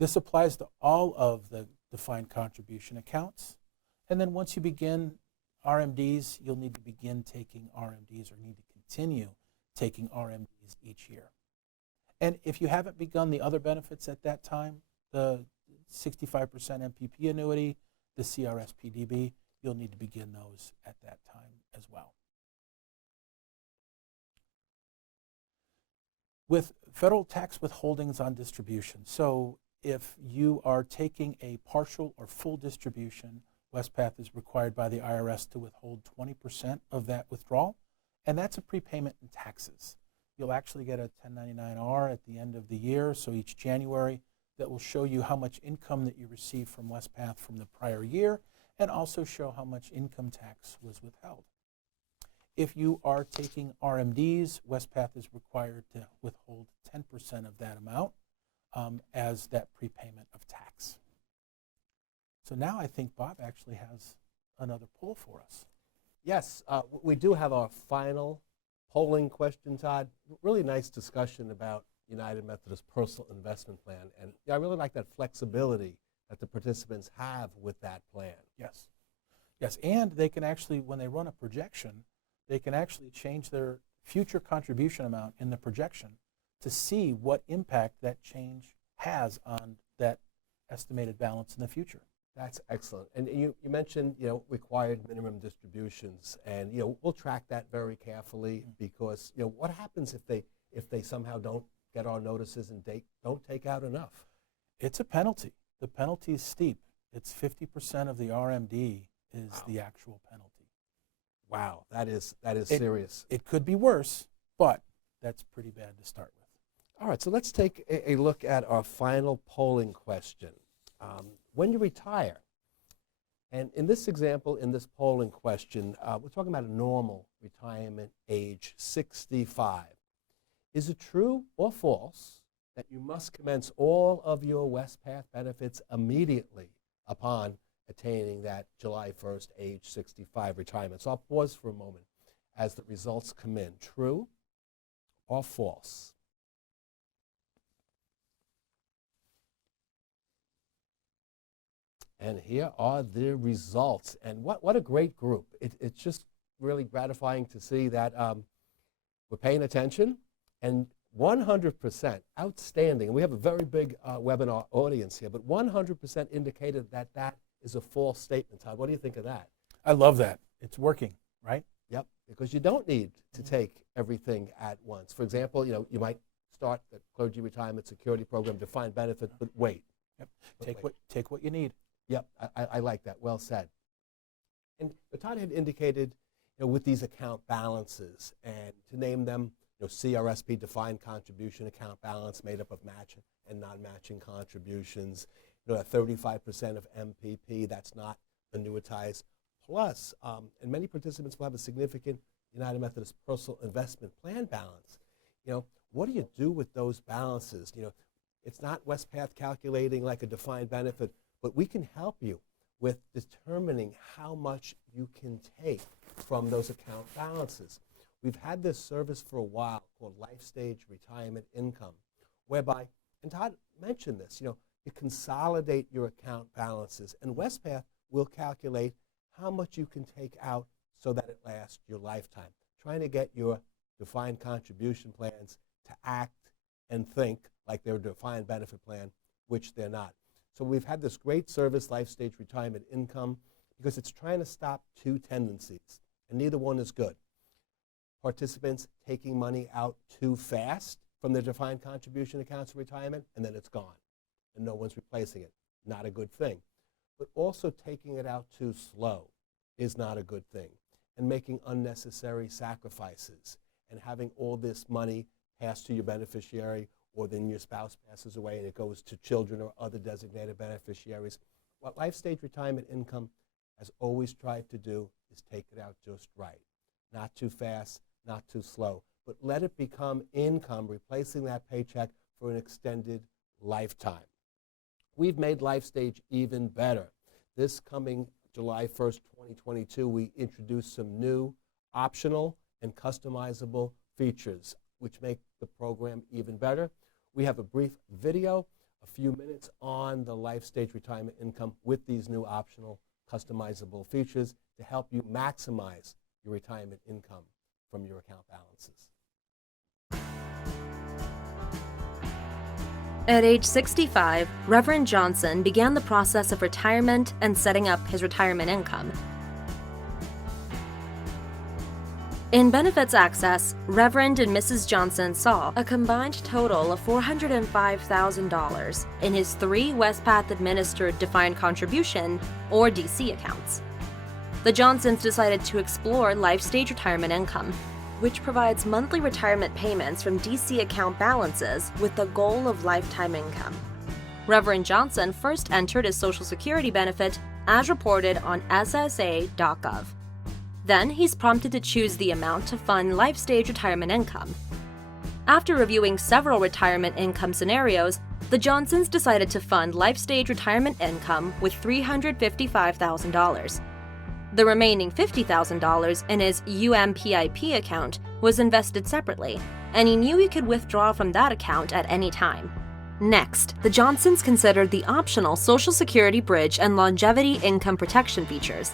This applies to all of the defined contribution accounts. And then once you begin RMDs, you'll need to begin taking RMDs or need to continue taking RMDs each year. And if you haven't begun the other benefits at that time, the 65% MPP annuity, the CRSPDB, you'll need to begin those at that time as well. With federal tax withholdings on distribution, so if you are taking a partial or full distribution, Wespath is required by the IRS to withhold 20% of that withdrawal, and that's a prepayment in taxes. You'll actually get a 1099-R at the end of the year, so each January, that will show you how much income that you received from Wespath from the prior year, and also show how much income tax was withheld. If you are taking RMDs, Wespath is required to withhold 10% of that amount as that prepayment of tax. So now I think Bob actually has another poll for us. Yes, we do have our final polling question, Todd. Really nice discussion about United Methodist Personal Investment Plan. And I really like that flexibility that the participants have with that plan. Yes. Yes, and they can actually, when they run a projection, they can actually change their future contribution amount in the projection to see what impact that change has on that estimated balance in the future. That's excellent. And you mentioned, required minimum distributions, and we'll track that very carefully because what happens if they somehow don't get our notices and don't take out enough? It's a penalty. The penalty is steep. It's 50% of the RMD is the actual penalty. Wow, that is serious. It could be worse, but that's pretty bad to start with. All right, so let's take a look at our final polling question. When you retire, and in this example, in this polling question, we're talking about a normal retirement age, 65. Is it true or false that you must commence all of your Wespath benefits immediately upon attaining that July 1st, age 65 retirement? So I'll pause for a moment as the results come in. True or false? And here are the results. And what a great group. It's just really gratifying to see that we're paying attention, and 100% outstanding. And we have a very big webinar audience here, but 100% indicated that is a false statement. Todd, what do you think of that? I love that. It's working, right? Yep, because you don't need to take everything at once. For example, you might start the Clergy Retirement Security Program, defined benefit, but wait. Yep. Take what you need. Yep, I like that. Well said. And Todd had indicated, with these account balances, and to name them, CRSP, defined contribution account balance, made up of matching and non-matching contributions. 35% of MPP that's not annuitized. Plus, and many participants will have a significant United Methodist Personal Investment Plan balance. What do you do with those balances? It's not Wespath calculating like a defined benefit, but we can help you with determining how much you can take from those account balances. We've had this service for a while called Life Stage Retirement Income, whereby, and Todd mentioned this, you consolidate your account balances, and Wespath will calculate how much you can take out so that it lasts your lifetime, trying to get your defined contribution plans to act and think like they're a defined benefit plan, which they're not. So we've had this great service, Life Stage Retirement Income, because it's trying to stop two tendencies, and neither one is good. Participants taking money out too fast from their defined contribution accounts for retirement, and then it's gone, and no one's replacing it. Not a good thing. But also taking it out too slow is not a good thing, and making unnecessary sacrifices, and having all this money pass to your beneficiary, or then your spouse passes away and it goes to children or other designated beneficiaries. What Life Stage Retirement Income has always tried to do is take it out just right. Not too fast, not too slow, but let it become income, replacing that paycheck for an extended lifetime. We've made Life Stage even better. This coming July 1st, 2022, we introduced some new optional and customizable features which make the program even better. We have a brief video, a few minutes on the Life Stage Retirement Income with these new optional customizable features to help you maximize your retirement income from your account balances. At age 65, Reverend Johnson began the process of retirement and setting up his retirement income. In benefits access, Reverend and Mrs. Johnson saw a combined total of $405,000 in his 3 Wespath-administered defined contribution, or DC, accounts. The Johnsons decided to explore Life Stage Retirement Income, which provides monthly retirement payments from DC account balances with the goal of lifetime income. Reverend Johnson first entered his Social Security benefit as reported on SSA.gov. Then he's prompted to choose the amount to fund Life Stage Retirement Income. After reviewing several retirement income scenarios, The Johnsons decided to fund life-stage retirement income with $355,000. The remaining $50,000 in his UMPIP account was invested separately, and he knew he could withdraw from that account at any time. Next, the Johnsons considered the optional Social Security Bridge and longevity income protection features.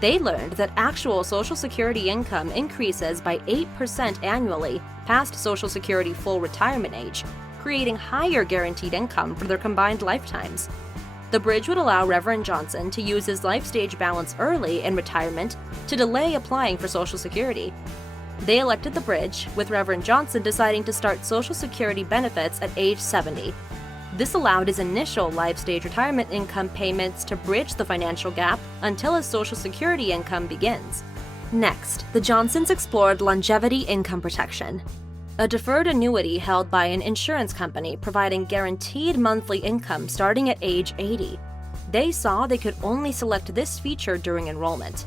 They learned that actual Social Security income increases by 8% annually past Social Security full retirement age, creating higher guaranteed income for their combined lifetimes. The bridge would allow Reverend Johnson to use his life stage balance early in retirement to delay applying for Social Security. They elected the bridge, with Reverend Johnson deciding to start Social Security benefits at age 70. This allowed his initial life stage retirement income payments to bridge the financial gap until his Social Security income begins. Next, the Johnsons explored longevity income protection, a deferred annuity held by an insurance company providing guaranteed monthly income starting at age 80. They saw they could only select this feature during enrollment.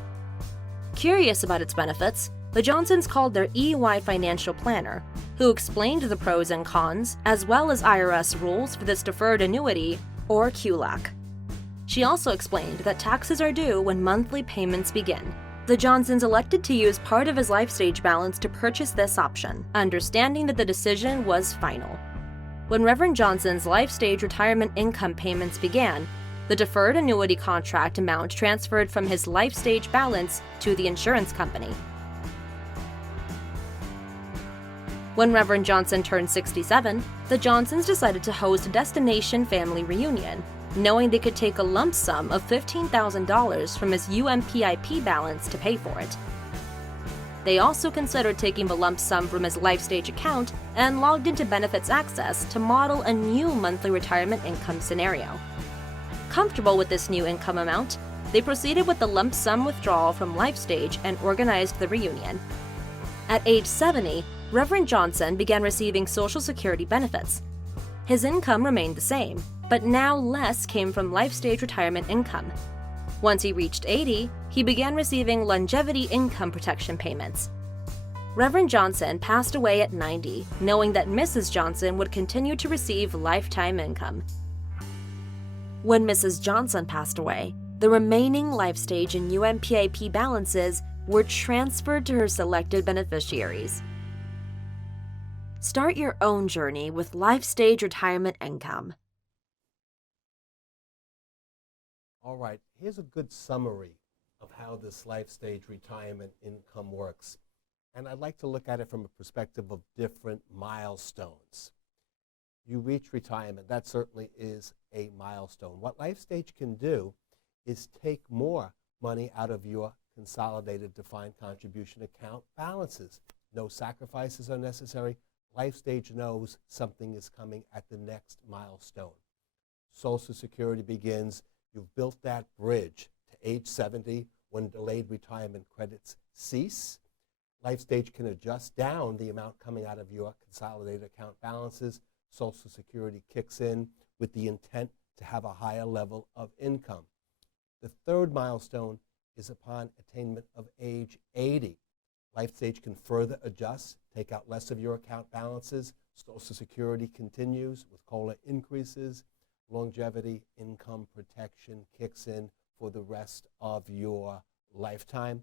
Curious about its benefits, the Johnsons called their EY financial planner, who explained the pros and cons, as well as IRS rules for this deferred annuity, or QLAC. She also explained that taxes are due when monthly payments begin. The Johnsons elected to use part of his life stage balance to purchase this option, understanding that the decision was final. When Reverend Johnson's life stage retirement income payments began, the deferred annuity contract amount transferred from his life stage balance to the insurance company. When Reverend Johnson turned 67, the Johnsons decided to host a destination family reunion, knowing they could take a lump sum of $15,000 from his UMPIP balance to pay for it. They also considered taking the lump sum from his life stage account and logged into Benefits Access to model a new monthly retirement income scenario. Comfortable with this new income amount, they proceeded with the lump sum withdrawal from life stage and organized the reunion. At age 70, Reverend Johnson began receiving Social Security benefits. His income remained the same, but now less came from life stage retirement income. Once he reached 80, he began receiving longevity income protection payments. Reverend Johnson passed away at 90, knowing that Mrs. Johnson would continue to receive lifetime income. When Mrs. Johnson passed away, the remaining life stage and UMPIP balances were transferred to her selected beneficiaries. Start your own journey with life stage retirement income. All right, here's a good summary of how this life stage retirement income works. And I'd like to look at it from a perspective of different milestones. You reach retirement, that certainly is a milestone. What life stage can do is take more money out of your consolidated defined contribution account balances. No sacrifices are necessary. Life stage knows something is coming at the next milestone. Social Security begins. You've built that bridge to age 70 when delayed retirement credits cease. Life stage can adjust down the amount coming out of your consolidated account balances. Social Security kicks in with the intent to have a higher level of income. The third milestone is upon attainment of age 80. Life stage can further adjust, take out less of your account balances. Social Security continues with COLA increases. Longevity income protection kicks in for the rest of your lifetime,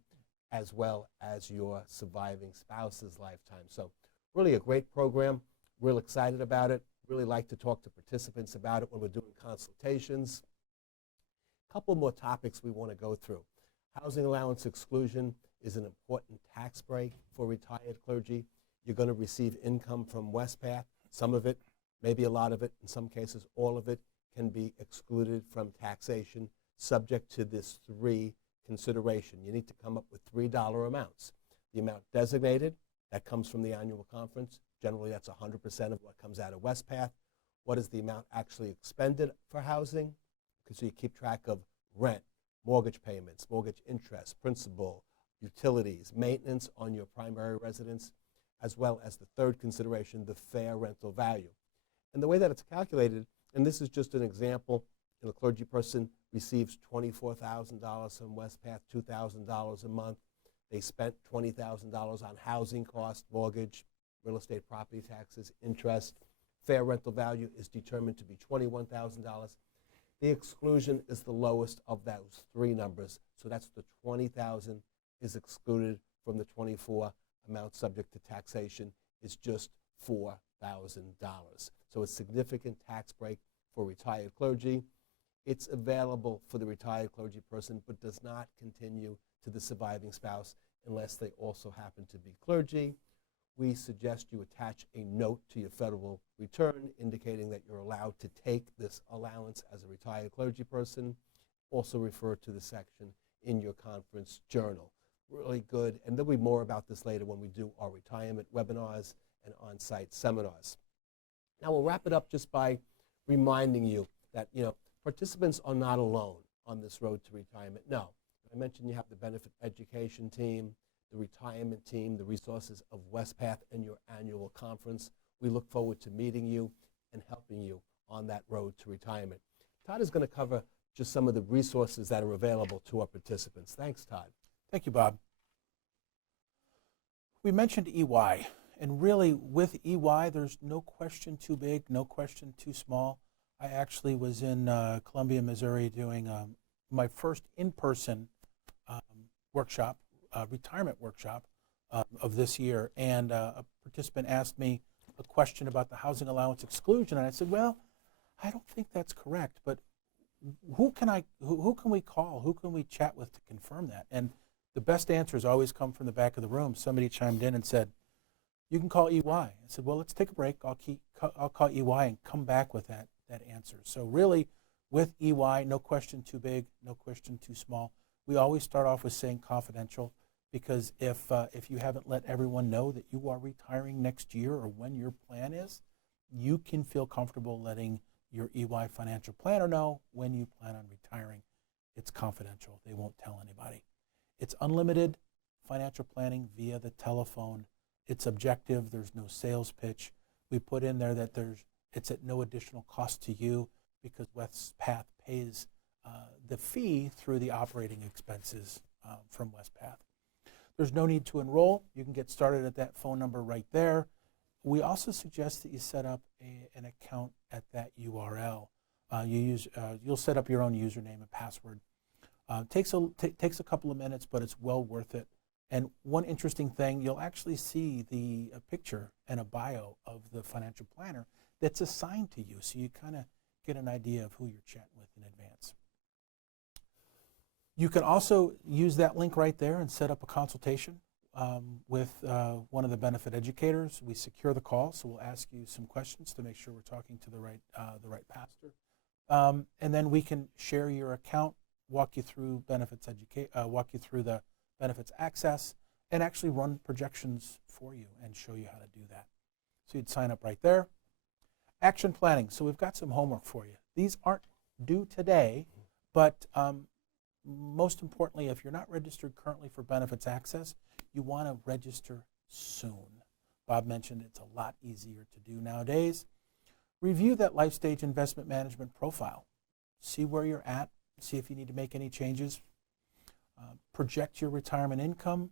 as well as your surviving spouse's lifetime. So really a great program. Real excited about it. Really like to talk to participants about it when we're doing consultations. A couple more topics we want to go through. Housing allowance exclusion is an important tax break for retired clergy. You're going to receive income from Wespath. Some of it, maybe a lot of it, in some cases all of it, can be excluded from taxation subject to this three consideration. You need to come up with $3 amounts. The amount designated, that comes from the annual conference. Generally, that's 100% of what comes out of Wespath. What is the amount actually expended for housing? So you keep track of rent, mortgage payments, mortgage interest, principal, utilities, maintenance on your primary residence, as well as the third consideration, the fair rental value. And the way that it's calculated, and this is just an example, a clergy person receives $24,000 from Wespath, $2,000 a month. They spent $20,000 on housing costs, mortgage, real estate property taxes, interest. fair rental value is determined to be $21,000. The exclusion is the lowest of those three numbers, so that's the $20,000 is excluded from the 24 amount subject to taxation is just $4,000. So a significant tax break for retired clergy. It's available for the retired clergy person, but does not continue to the surviving spouse unless they also happen to be clergy. We suggest you attach a note to your federal return indicating that you're allowed to take this allowance as a retired clergy person. Also refer to the section in your conference journal. Really good, and there'll be more about this later when we do our retirement webinars and on-site seminars. Now we'll wrap it up just by reminding you that participants are not alone on this road to retirement. No, I mentioned you have the benefit education team, the retirement team, the resources of Wespath, and your annual conference. We look forward to meeting you and helping you on that road to retirement. Todd is going to cover just some of the resources that are available to our participants. Thanks, Todd. Thank you, Bob. We mentioned EY, and really with EY, there's no question too big, no question too small. I actually was in Columbia, Missouri doing my first in-person workshop, retirement workshop of this year, and a participant asked me a question about the housing allowance exclusion, and I said, well, I don't think that's correct, but who can we call? Who can we chat with to confirm that? And the best answers always come from the back of the room. Somebody chimed in and said, you can call EY. I said, well, let's take a break. I'll call EY and come back with that answer. So really, with EY, no question too big, no question too small. We always start off with saying confidential, because if you haven't let everyone know that you are retiring next year or when your plan is, you can feel comfortable letting your EY financial planner know when you plan on retiring. It's confidential. They won't tell anybody. It's unlimited financial planning via the telephone. It's objective. There's no sales pitch. We put in there that it's at no additional cost to you because Wespath pays the fee through the operating expenses from Wespath. There's no need to enroll. You can get started at that phone number right there. We also suggest that you set up an account at that URL. You'll set up your own username and password. Takes a couple of minutes, but it's well worth it. And one interesting thing, you'll actually see a picture and a bio of the financial planner that's assigned to you, so you kind of get an idea of who you're chatting with in advance. You can also use that link right there and set up a consultation with one of the benefit educators. We secure the call, so we'll ask you some questions to make sure we're talking to the right pastor. And then we can share your account, walk you through walk you through the benefits access, and actually run projections for you and show you how to do that. So you'd sign up right there. Action planning. So we've got some homework for you. These aren't due today, but most importantly, if you're not registered currently for benefits access, you want to register soon. Bob mentioned it's a lot easier to do nowadays. Review that life stage investment management profile. See where you're at. See if you need to make any changes. Project your retirement income.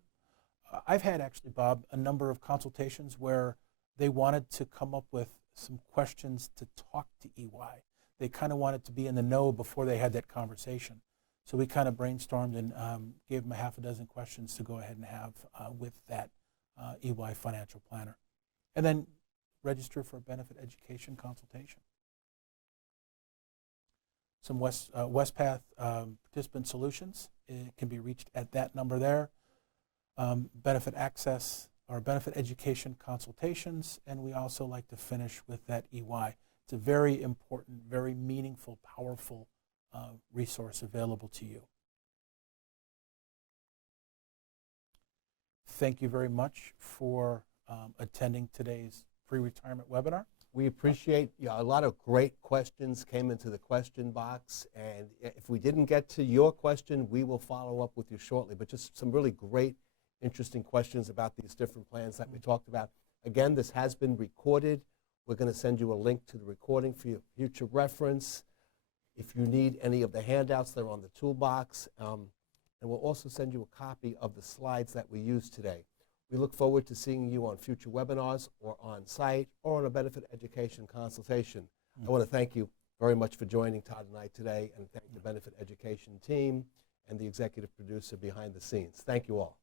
I've had actually, Bob, a number of consultations where they wanted to come up with some questions to talk to EY. They kind of wanted to be in the know before they had that conversation. So we kind of brainstormed and gave them a half a dozen questions to go ahead and have with that EY financial planner. And then register for a benefit education consultation. Some Wespath participant solutions. It can be reached at that number there. Benefit access or benefit education consultations, and we also like to finish with that EY. It's a very important, very meaningful, powerful resource available to you. Thank you very much for attending today's pre-retirement webinar. We appreciate a lot of great questions came into the question box, and if we didn't get to your question, we will follow up with you shortly, but just some really great, interesting questions about these different plans that we talked about. Again, this has been recorded. We're going to send you a link to the recording for your future reference. If you need any of the handouts, they're on the toolbox, and we'll also send you a copy of the slides that we used today. We look forward to seeing you on future webinars or on site or on a benefit education consultation. I want to thank you very much for joining Todd and I today, and thank the benefit education team and the executive producer behind the scenes. Thank you all.